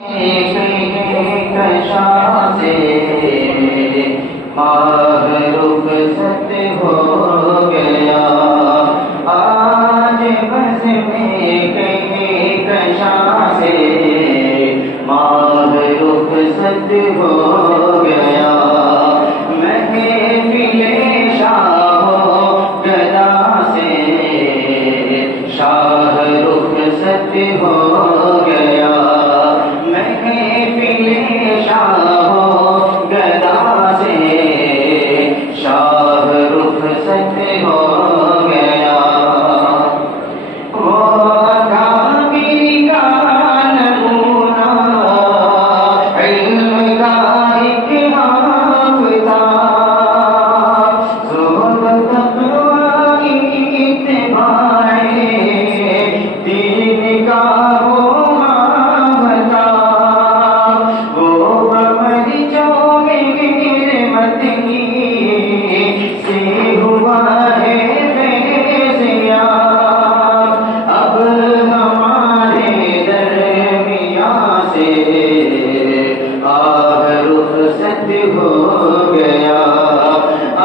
कशा से माहरूफ सत हो गया आज बस में कहीं कशा से माहरूफ सत हो गया महफिले शाहो गदा से शाहरुख सत हो गया शाहरुख सत हो गया वो अकाबिर का नमूना इल्म का एक हाफिज़ ज़ुहद तक़वा इत्तिबाए दीन का वो मामला वो अमर जो मेरे मदनी से हुआ है फैज़िया अब हमारे दरमियाँ से आह रुख़सत हो गया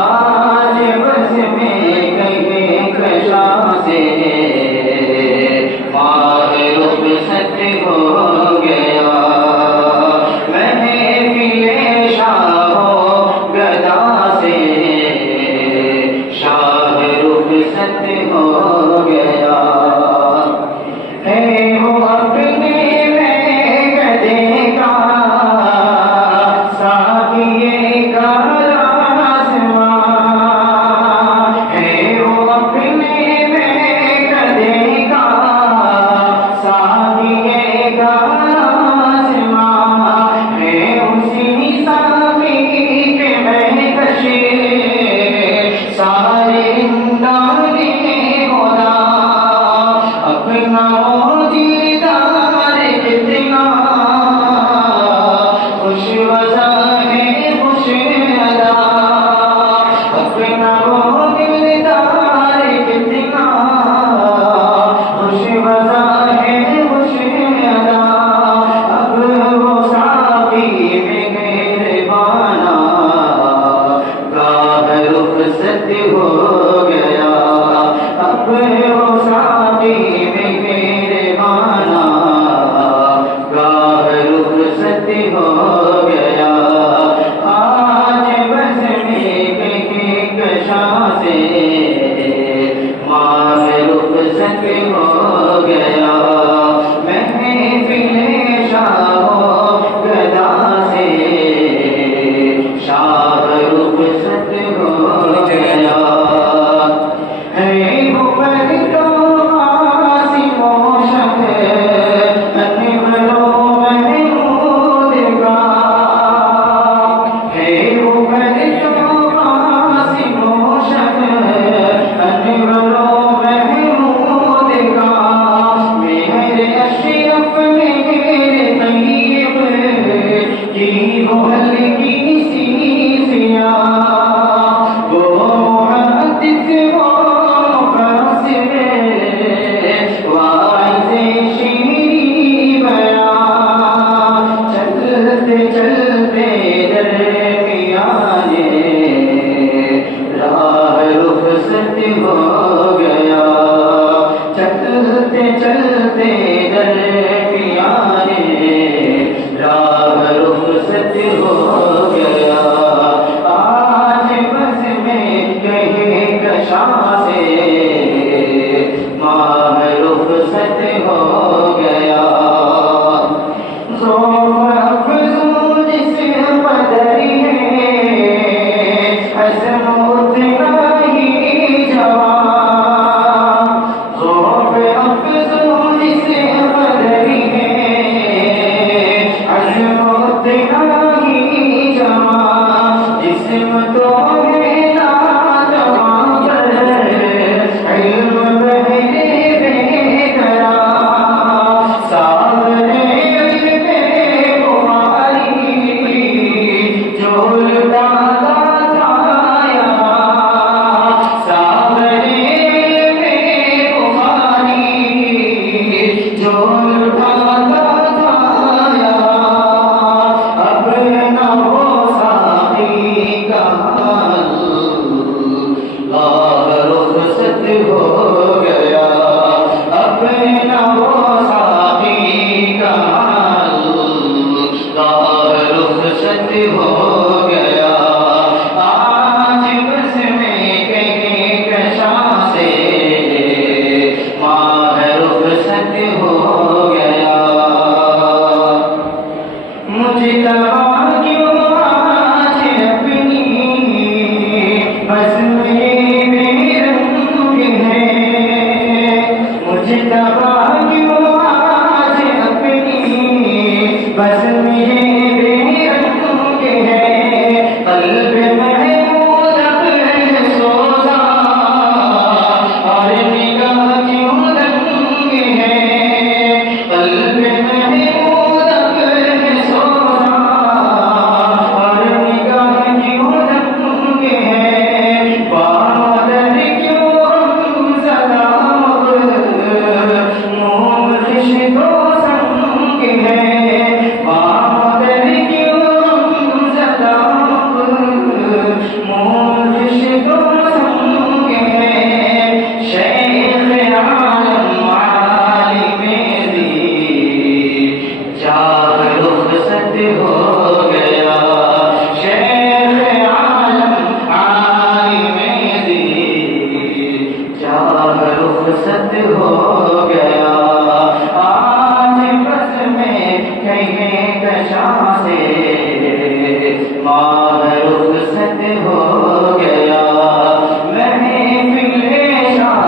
आज बस में कहीं कशा से माह रुख़सत हो गया महफिले शाहो गदा से शाहरुख सत हो गया है वो अपने में गधे का साकिए का आसमां है वो अपने में गधे का साकिए का आसमां है उसी साकी के महकशे सारे इंदाने खुदा अपना दीदार कितना खुश वज़ा है खुश अदा अपना दीदार कितना खुश वज़ा है खुश अदा अब वो साकी में मेहरबाना गाह रुख़सत हो गया अब वो साकी में मेहरबाना गाह रुख़सत हो गया आज बस में कहीं कशा से माह रुख़सत हो गया महफिले शाहो गदा से शाहरुख सत हो गया है वो पलटो आसिमो शब अनवरो महमूद का बस में बेरंग है कल्ब महमूद अपने सोजा और निगाह क्यों दंग है कल्ब महमूद अपने सोजा और निगाह क्यों दंग है बादल क्यों हम सदा मुर्शिदो संग है बादल क्यों हम सदा मुर्शिदो संग है शेख आलम आलिम दी जाग रुखसत हो गया शेख आलम आलिम दी जाग रुखसत हो गया आज बस में कहीं कशा से माह रुखसत हो गया महफिल शाह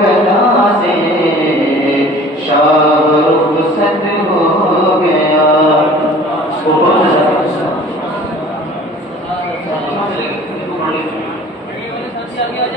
गदा से शाह रुखसत हो गया आगे आ